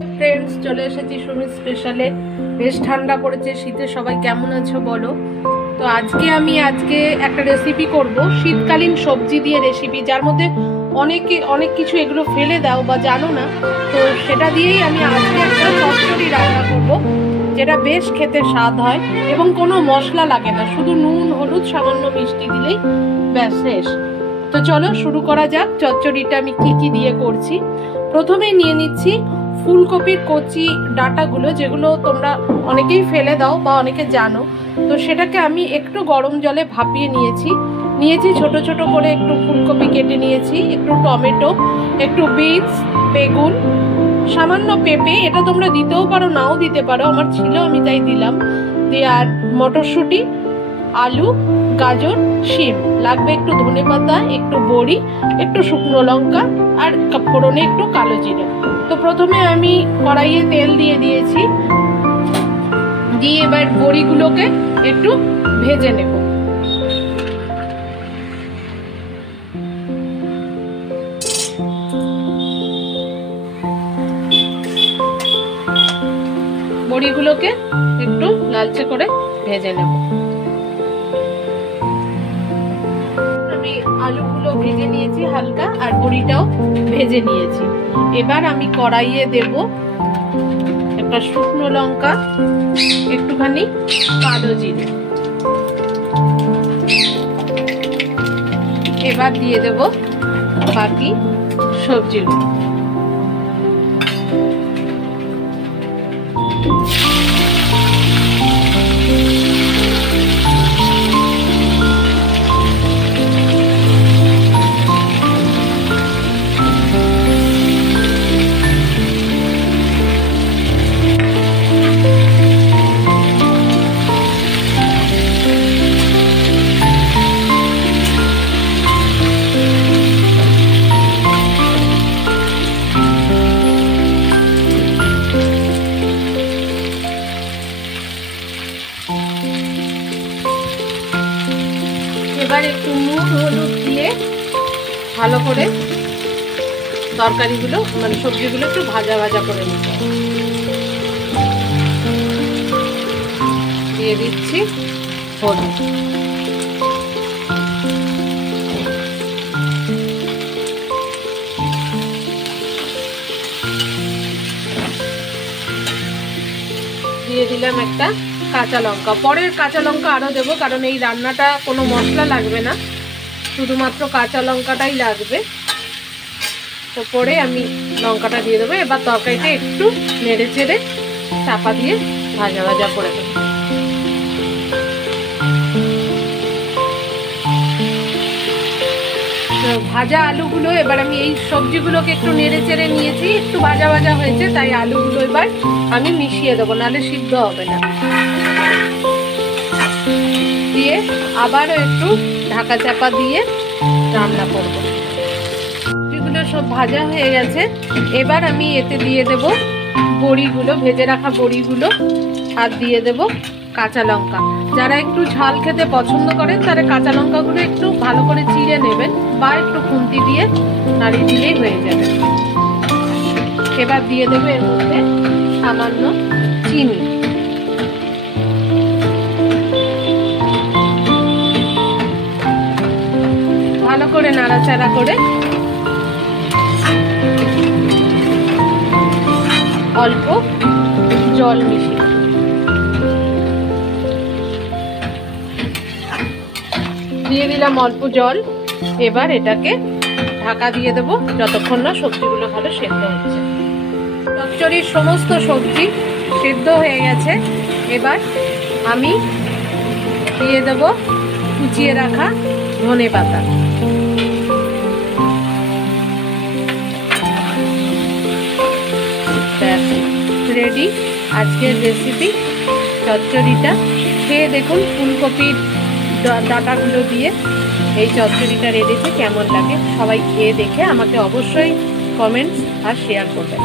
Friends चले एसेছি সুমি স্পেশালে। বেশ ঠান্ডা পড়েছে, শীতে সবাই কেমন আছো বলো। তো আজকে আমি একটা রেসিপি করব, শীতকালীন সবজি দিয়ে রেসিপি, যার মধ্যে অনেক কিছু এগুলো ফেলে দাও বা জানো না। তো সেটা দিয়েই আমি আজকে একটা চচ্চড়ি রান্না করব, যেটা বেশ খেতে স্বাদ হয় এবং কোনো মশলা লাগে না, শুধু নুন হলুদ সামান্য মিষ্টি দিলেই ব্যাস শেষ। তো চলো শুরু করা যাক। চচ্চড়িটা আমি কি দিয়ে করছি। প্রথমে নিয়ে নিচ্ছি ফুলকপির কচি ডাঁটাগুলো, যেগুলো তোমরা অনেকেই ফেলে দাও বা অনেকে জানো। তো সেটাকে আমি একটু গরম জলে ভাপিয়ে নিয়েছি। ছোট ছোট করে একটু ফুলকপি কেটে নিয়েছি, একটু টমেটো, একটু বিনস, বেগুন, সামান্য পেঁপে, এটা তোমরা দিতেও পারো নাও দিতে পারো, আমার ছিল আমি তাই দিলাম। দিয়ে আর মটরশুঁটি, আলু, গাজর, শিম লাগবে, একটু ধনেপাতা, একটু বড়ি, একটু শুকনো লঙ্কা আর ফোড়নে একটু কালো জিরে। তো প্রথমে আমি কড়াইয়ে তেল দিয়ে দিয়েছি, দিয়ে এবার বড়িগুলোকে একটু ভেজে নেব। বড়িগুলোকে একটু লালচে করে ভেজে নেব। আমি আলুগুলো ভেজে নিয়েছি হালকা, আর বড়িটাও ভেজে নিয়েছি। এবার আমি কড়াইয়ে দেব একটা শুকনো লঙ্কা, একটুখানি কালো জিরে, এবার দিয়ে দেব বাকি সবজিগুলো। এবার একটু নুন হলুদ দিয়ে ভালো করে তরকারিগুলো মানে সবজিগুলো একটু ভাজা ভাজা করে নিতে হবে। দিয়ে দিচ্ছি হলুদ, দিয়ে দিলাম একটা কাঁচা লঙ্কা। পরের কাঁচা লঙ্কা আরও দেবো, কারণ এই রান্নাটা কোনো মশলা লাগবে না, শুধুমাত্র কাঁচা লঙ্কাটাই লাগবে। তো পরে আমি লঙ্কাটা দিয়ে দেবো। এবার তরকারিটা একটু নেড়ে চেড়ে চাপা দিয়ে ভাজা ভাজা করে দেবো। ভাজা আলুগুলো এবার আমি এই সবজিগুলোকে একটু নেড়ে চেড়ে নিয়েছি, একটু ভাজা ভাজা হয়েছে, তাই আলুগুলো এবার আমি মিশিয়ে দেবো, নাহলে সিদ্ধ হবে না। দিয়ে আবারও একটু ঢাকা চাপা দিয়ে রান্না করব। সবজিগুলো সব ভাজা হয়ে গেছে, এবার আমি এতে দিয়ে দেব বড়িগুলো, ভেজে রাখা বড়িগুলো, আর দিয়ে দেব কাঁচা লঙ্কা। যারা একটু ঝাল খেতে পছন্দ করেন তারা কাঁচা লঙ্কাগুলো একটু ভালো করে চিড়ে নেবেন, বা একটু খুন্তি দিয়ে নাড়িয়ে দিলেই হয়ে যাবে। এবার দিয়ে দেবো এর মধ্যে সামান্য চিনি। ভালো করে নাড়াচাড়া করে অল্প জল মিশিয়ে দিয়ে দিলাম অল্প জল। এবার এটাকে ঢাকা দিয়ে দেবো যতক্ষণ না সবজিগুলো ভালো সেদ্ধ হচ্ছে। চচ্চড়ির সমস্ত সবজি সেদ্ধ হয়ে গেছে। এবার আমি দিয়ে দেব কুচিয়ে রাখা ধনেপাতা। রেডি আজকের রেসিপি চচ্চড়িটা। খেয়ে দেখুন ফুলকপির ডাঁটাগুলো দিয়ে এই চচ্চড়িটা রেডি, কেমন লাগে সবাই খেয়ে দেখে আমাকে অবশ্যই কমেন্টস আর শেয়ার করবেন।